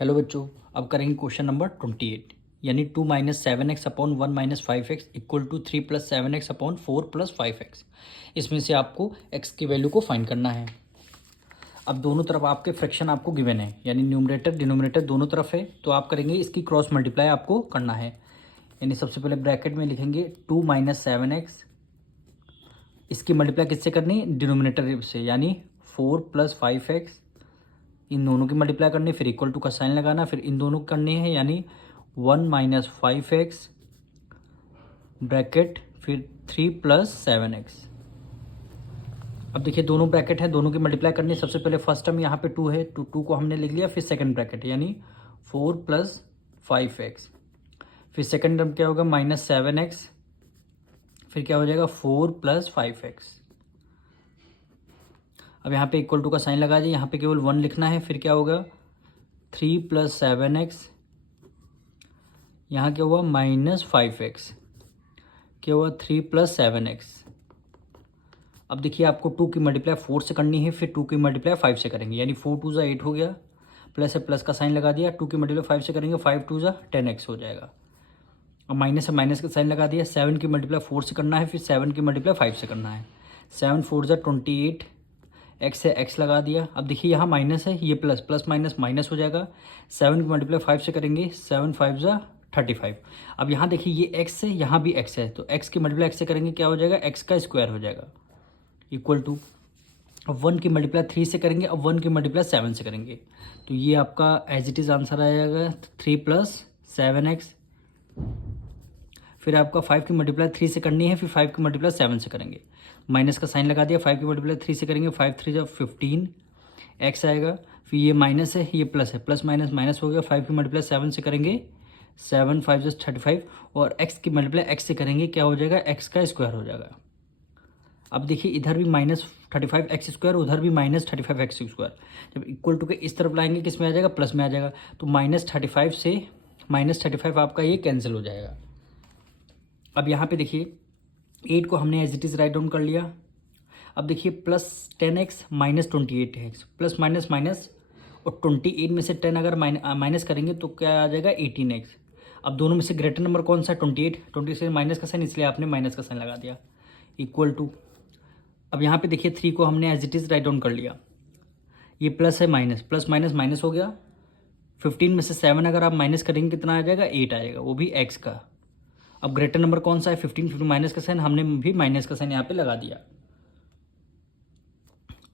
Hello बच्चों, अब करेंगे क्वेश्चन नंबर 28 यानी 2 minus 7x upon 1 minus 5x equal to 3 plus 7x upon 4 plus 5x। इसमें से आपको x की वैल्यू को फाइंड करना है। अब दोनों तरफ आपके फ्रैक्शन आपको गिवन है, यानी न्यूमरेटर डिनोमिनेटर दोनों तरफ है, तो आप करेंगे इसकी क्रॉस मल्टीप्लाई आपको करना है। यानी सबसे पहले ब्रैकेट में लिखेंगे 2 माइनस 7x, इसकी मल्टीप्लाई किससे करनी है? डिनोमिनेटर से, यानी 4 प्लस 5x। इन दोनों की मल्टीप्लाई करनी, फिर इक्वल टू का साइन लगाना, फिर इन दोनों की करनी है, यानी 1 माइनस 5x ब्रैकेट फिर 3 प्लस 7x। अब देखिए दोनों ब्रैकेट है, दोनों की मल्टीप्लाई करनी है। सबसे पहले फर्स्ट टर्म यहाँ पे 2 है, तो 2 को हमने लिख लिया, फिर सेकंड ब्रैकेट यानी 4 प्लस 5x, फिर सेकंड टर्म क्या होगा? माइनस 7x, फिर क्या हो जाएगा? 4 प्लस 5x। अब यहाँ पे इक्वल टू का साइन लगा दिए, यहाँ पे केवल 1 लिखना है, फिर क्या होगा? 3 प्लस 7x, यहाँ क्या हुआ? माइनस 5x, क्या हुआ? 3 प्लस 7x। अब देखिए आपको 2 की मल्टीप्लाई 4 से करनी है, फिर 2 की मल्टीप्लाई 5 से करेंगे, यानी 4 टू ज़ा 8 हो गया, प्लस है प्लस का साइन लगा दिया, 2 की मल्टीप्लाई 5 से करेंगे, 5 टू ज़ा 10x हो जाएगा। अब माइनस है माइनस का साइन लगा दिया, 7 की मल्टीप्लाई 4 से करना है, फिर 7 की मल्टीप्लाई 5 से करना है, 7 4 ज़ा 28, एक्स है एक्स लगा दिया। अब देखिए यहाँ माइनस है, ये प्लस, प्लस माइनस माइनस हो जाएगा, 7 की मल्टीप्लाई 5 से करेंगे, 7 5 ज़ा 35। अब यहाँ देखिए ये एक्स है, यहाँ भी एक्स है, तो एक्स की मल्टीप्लाई एक्स से करेंगे, क्या हो जाएगा? एक्स का स्क्वायर हो जाएगा, इक्वल टू। अब 1 की मल्टीप्लाई 3 से करेंगे, अब 1 की मल्टीप्लाई 7 से करेंगे, तो ये आपका एज इट इज़ आंसर आ जाएगा 3 प्लस 7x। फिर आपका 5 की मल्टीप्लाई 3 से करनी है, फिर 5 की मल्टीप्लाई 7 से करेंगे, माइनस का साइन लगा दिया, 5 की मल्टीप्लाई 3 से करेंगे, 5 3 जब 15 एक्स आएगा, फिर ये माइनस है ये प्लस है, प्लस माइनस माइनस हो गया, 5 की मल्टीप्लाई 7 से करेंगे, 7 5 जस्ट 35, और एक्स की मल्टीप्लाई एक्स से करेंगे, क्या हो जाएगा? एक्स का स्क्वायर हो जाएगा। अब देखिए इधर भी माइनस 35 एक्स स्क्वायर, उधर भी माइनस 35 एक्स स्क्वायर, जब इक्वल टू के इस तरफ लाएंगे किस में आ जाएगा? प्लस में आ जाएगा, तो माइनस 35 से माइनस 35 आपका ये कैंसिल हो जाएगा। अब यहाँ पे देखिए 8 को हमने as it is write down कर लिया। अब देखिए plus 10x minus 28x, plus minus minus, और 28 में से 10 अगर माइनस करेंगे तो क्या आ जाएगा? 18x। अब दोनों में से ग्रेटर नंबर कौन सा है? 28, 28 से माइनस का साइन, इसलिए आपने माइनस का साइन लगा दिया, इक्वल टू। अब यहाँ पे देखिए 3 को हमने as it is write down कर लिया, ये प्लस है माइनस, प्लस माइनस माइनस हो गया, 15 में से 7 अगर आप माइनस करेंगे कितना आ जाएगा? 8 आएगा, वो भी x का। अब ग्रेटर नंबर कौन सा है? 15, फिर माइनस का साइन, हमने भी माइनस का साइन यहाँ पे लगा दिया।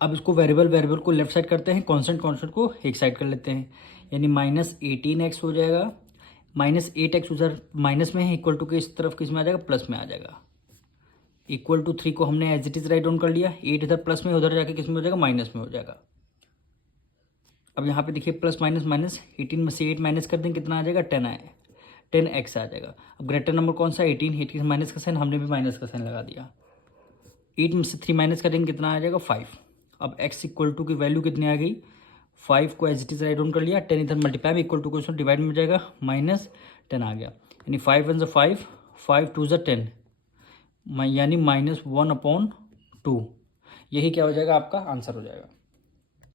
अब इसको वेरिएबल वेरिएबल को लेफ्ट साइड करते हैं, कांस्टेंट कांस्टेंट को एक साइड कर लेते हैं, यानी माइनस 18x हो जाएगा, माइनस 8x उधर माइनस में है, इक्वल टू के इस तरफ किस में आ जाएगा? प्लस में आ जाएगा, इक्वल टू 3 को हमने as it is write down कर लिया, 8 इधर प्लस में, उधर जाके किस में हो जाएगा? माइनस में हो जाएगा। अब यहाँ पे देखिए प्लस माइनस माइनस, 18 में से 8 माइनस कर देंगे, कितना आ जाएगा? 10 आए, 10x आ जाएगा। अब ग्रेटर नंबर कौन सा? 18, 18 माइनस का साइन, हमने भी माइनस का साइन लगा दिया, 8 में से 3 माइनस करेंगे, कितना आ जाएगा? 5। अब x इक्वल टू की वैल्यू कितनी आ गई? 5 को as it is write down कर लिया, 10 इधर मल्टीप्लाई में, इक्वल टू को डिवाइड में हो जाएगा, माइनस 10 आ गया, यानी 5 1 5, 5 2 10, यानी -1/2। यही क्या हो जाएगा? आपका आंसर हो जाएगा।